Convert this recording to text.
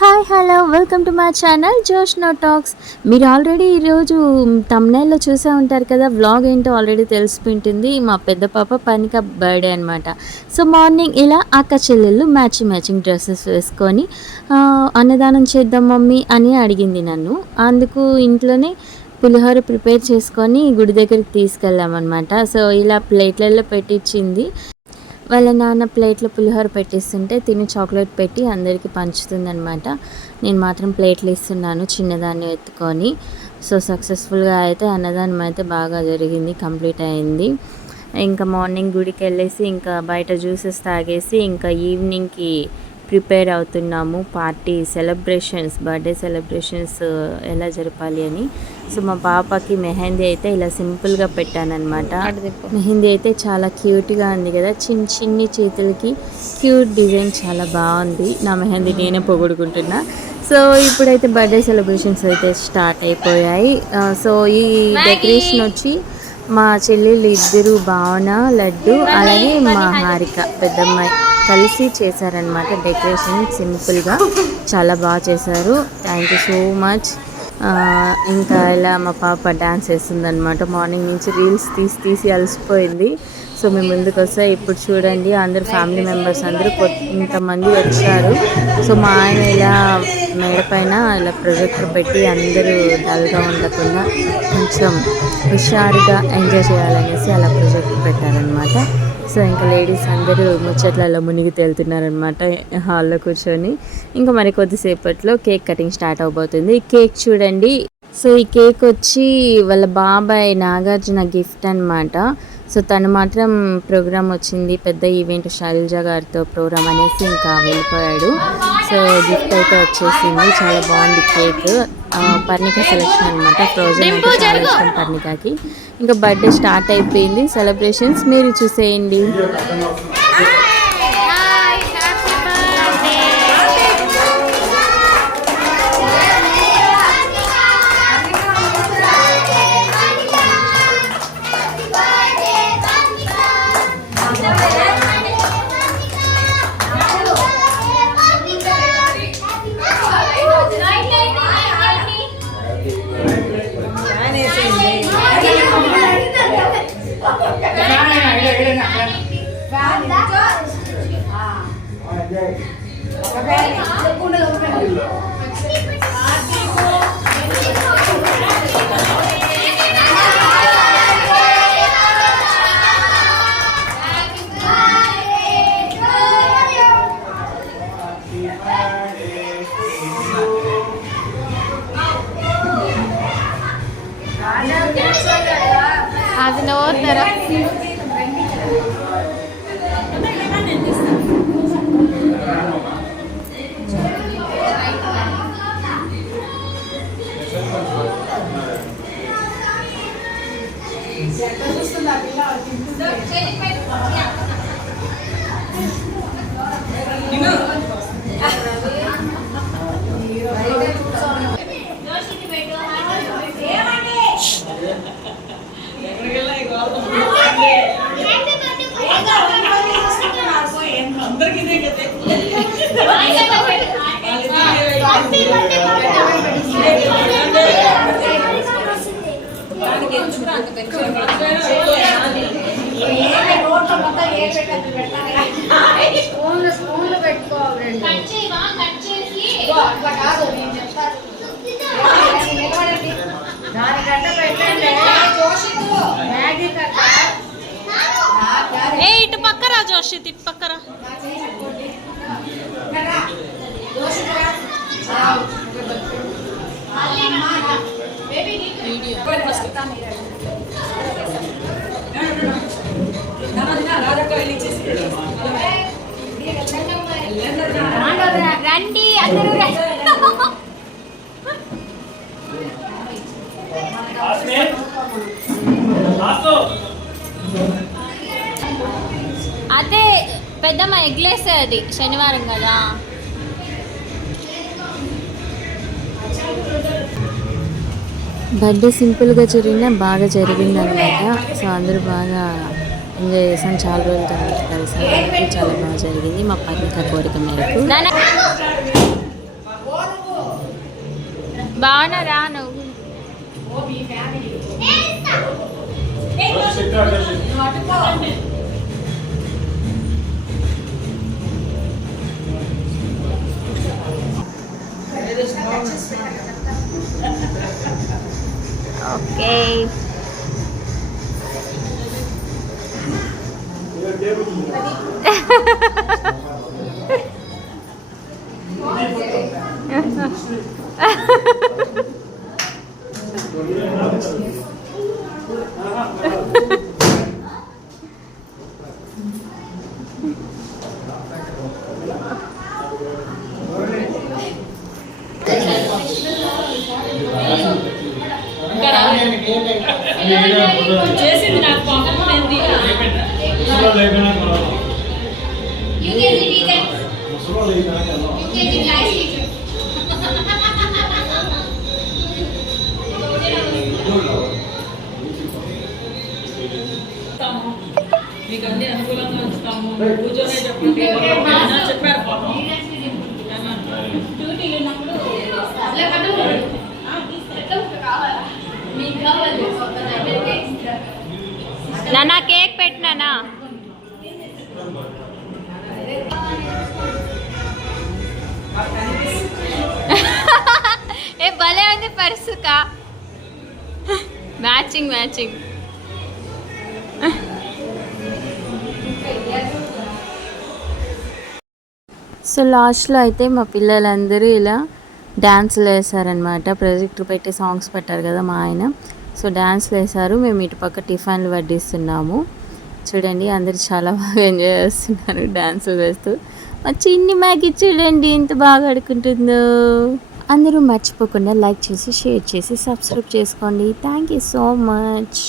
Hi hello welcome to my channel Joshna talks. మీరు already ఈరోజు తమ్నైల్లో చూసే ఉంటారు కదా, వ్లాగ్ ఏంటో ఆల్రెడీ తెలిసిపోయింటుంది. మా పెద్ద పాప పనిక బర్త్డే అనమాట. సో మార్నింగ్ ఇలా అక్క చెల్లెళ్ళు మ్యాచింగ్ డ్రెస్సెస్ వేసుకొని అన్నదానం చేద్దాం మమ్మీ అని అడిగింది నన్ను. అందుకు ఇంట్లోనే పులిహోర ప్రిపేర్ చేసుకొని గుడి దగ్గరికి తీసుకెళ్ళామన్నమాట. సో ఇలా ప్లేట్లలో పెట్టించింది. వాళ్ళ నాన్న ప్లేట్లో పులిహోర పెట్టిస్తుంటే తిని చాక్లెట్ పెట్టి అందరికీ పంచుతుందనమాట. నేను మాత్రం ప్లేట్లు ఇస్తున్నాను చిన్నదాన్ని ఎత్తుకొని. సో సక్సెస్ఫుల్గా అయితే అన్నదానం అయితే బాగా జరిగింది, కంప్లీట్ అయింది. ఇంకా మార్నింగ్ గుడికి వెళ్ళేసి ఇంకా బయట జ్యూసెస్ తాగేసి ఇంకా ఈవినింగ్కి ప్రిపేర్ అవుతున్నాము పార్టీ సెలబ్రేషన్స్, బర్త్డే సెలబ్రేషన్స్ ఎలా జరపాలి అని. సో మా పాపకి మెహందీ అయితే ఇలా సింపుల్గా పెట్టానమాట. మెహందీ అయితే చాలా క్యూట్గా ఉంది కదా, చిన్ని చేతులకి క్యూట్ డిజైన్ చాలా బాగుంది. నా మెహందీ నేనే పొగుడుకుంటున్నా. సో ఇప్పుడైతే బర్త్డే సెలబ్రేషన్స్ అయితే స్టార్ట్ అయిపోయాయి. సో ఈ డెకరేషన్ వచ్చి మా చెల్లెళ్ళు ఇద్దరు, భావన, లడ్డు, అలాగే మా హారిక పెద్దమ్మాయి కలిసి చేశారనమాట. డెకరేషన్ సింపుల్గా చాలా బాగా చేశారు. Thank you so much. ఇంకా ఇలా మా పాప డ్యాన్స్ వేస్తుందనమాట. మార్నింగ్ నుంచి రీల్స్ తీసి అలసిపోయింది. సో మేము ముందుకు వస్తే ఇప్పుడు చూడండి అందరు ఫ్యామిలీ మెంబర్స్ అందరూ కొంతమంది వచ్చారు. సో మా ఆయన ఇలా మేడ పైన ఇలా ప్రొజెక్టర్ పెట్టి అందరూ డల్గా ఉండకుండా కొంచెం హుషారుగా ఎంజాయ్ చేయాలనేసి అలా ప్రొజెక్టర్ పెట్టారనమాట. సో ఇంకా లేడీస్ అందరూ ముచ్చట్లలో మునిగి తేలుతున్నారనమాట హాల్లో కూర్చొని. ఇంకా మరి కొద్దిసేపట్లో కేక్ కటింగ్ స్టార్ట్ అవబోతుంది. కేక్ చూడండి. సో ఈ కేక్ వచ్చి వాళ్ళ బాబాయ్ నాగార్జున గిఫ్ట్ అనమాట. సో తను మాత్రం ప్రోగ్రామ్ వచ్చింది, పెద్ద ఈవెంట్ శైలజ గారితో ప్రోగ్రామ్ అనేసి ఇంకా వెళ్ళిపోయాడు. సో గిఫ్ట్ అయితే వచ్చేసింది. చాలా బాగుంది కేక్. పర్ణిక సెలెక్షన్ అనమాట. ఫ్రోజన్ అంటే చాలా ఇష్టం పర్ణికకి. ఇంకా బర్త్డే స్టార్ట్ అయిపోయింది. సెలబ్రేషన్స్ మీరు చూసేయండి. అది నోరుతారా? ఇటు పక్కరా జోషిత్, ఇటు పక్కరా. రండి అందరూ. అదే పెద్దమ్మ ఎగ్లేసే, అది శనివారం కదా. బర్త్డే సింపుల్గా జరిగినా బాగా జరిగిందనమాట. సో అందరూ బాగా ఎంజాయ్ చేసాం. చాలా రోజుల తర్వాత కలిసాం. చాలా బాగా జరిగింది మా పర్ణిక కోరిక మేరకు. బాగున్నారా నువ్వు? ఓకే. చేసింది నాకు పాపం మీకు అన్ని అనుకూలంగా ఉంచుతాము. కూర్చొనే చెప్పండి చెప్పారు పాపం. నానా కేక్ పెట్టినానా? ఏ భలే ఉంది పర్సుకా. Matching matching. సో లాస్ట్లో అయితే మా పిల్లలందరూ ఇలా డ్యాన్సులు వేశారనమాట. ప్రాజెక్టర్ పెట్టి సాంగ్స్ పెట్టారు కదా మా ఆయన. సో డ్యాన్స్లు వేశారు. మేము ఇటుపక్క టిఫిన్లు వడ్డిస్తున్నాము. చూడండి అందరు చాలా బాగా ఎంజాయ్ చేస్తున్నారు డ్యాన్సులు వేస్తూ. మా చిన్ని మ్యాగీ చూడండి ఎంత బాగా ఆడుకుంటుందో. అందరూ మర్చిపోకుండా లైక్ చేసి షేర్ చేసి సబ్స్క్రైబ్ చేసుకోండి. Thank you so much.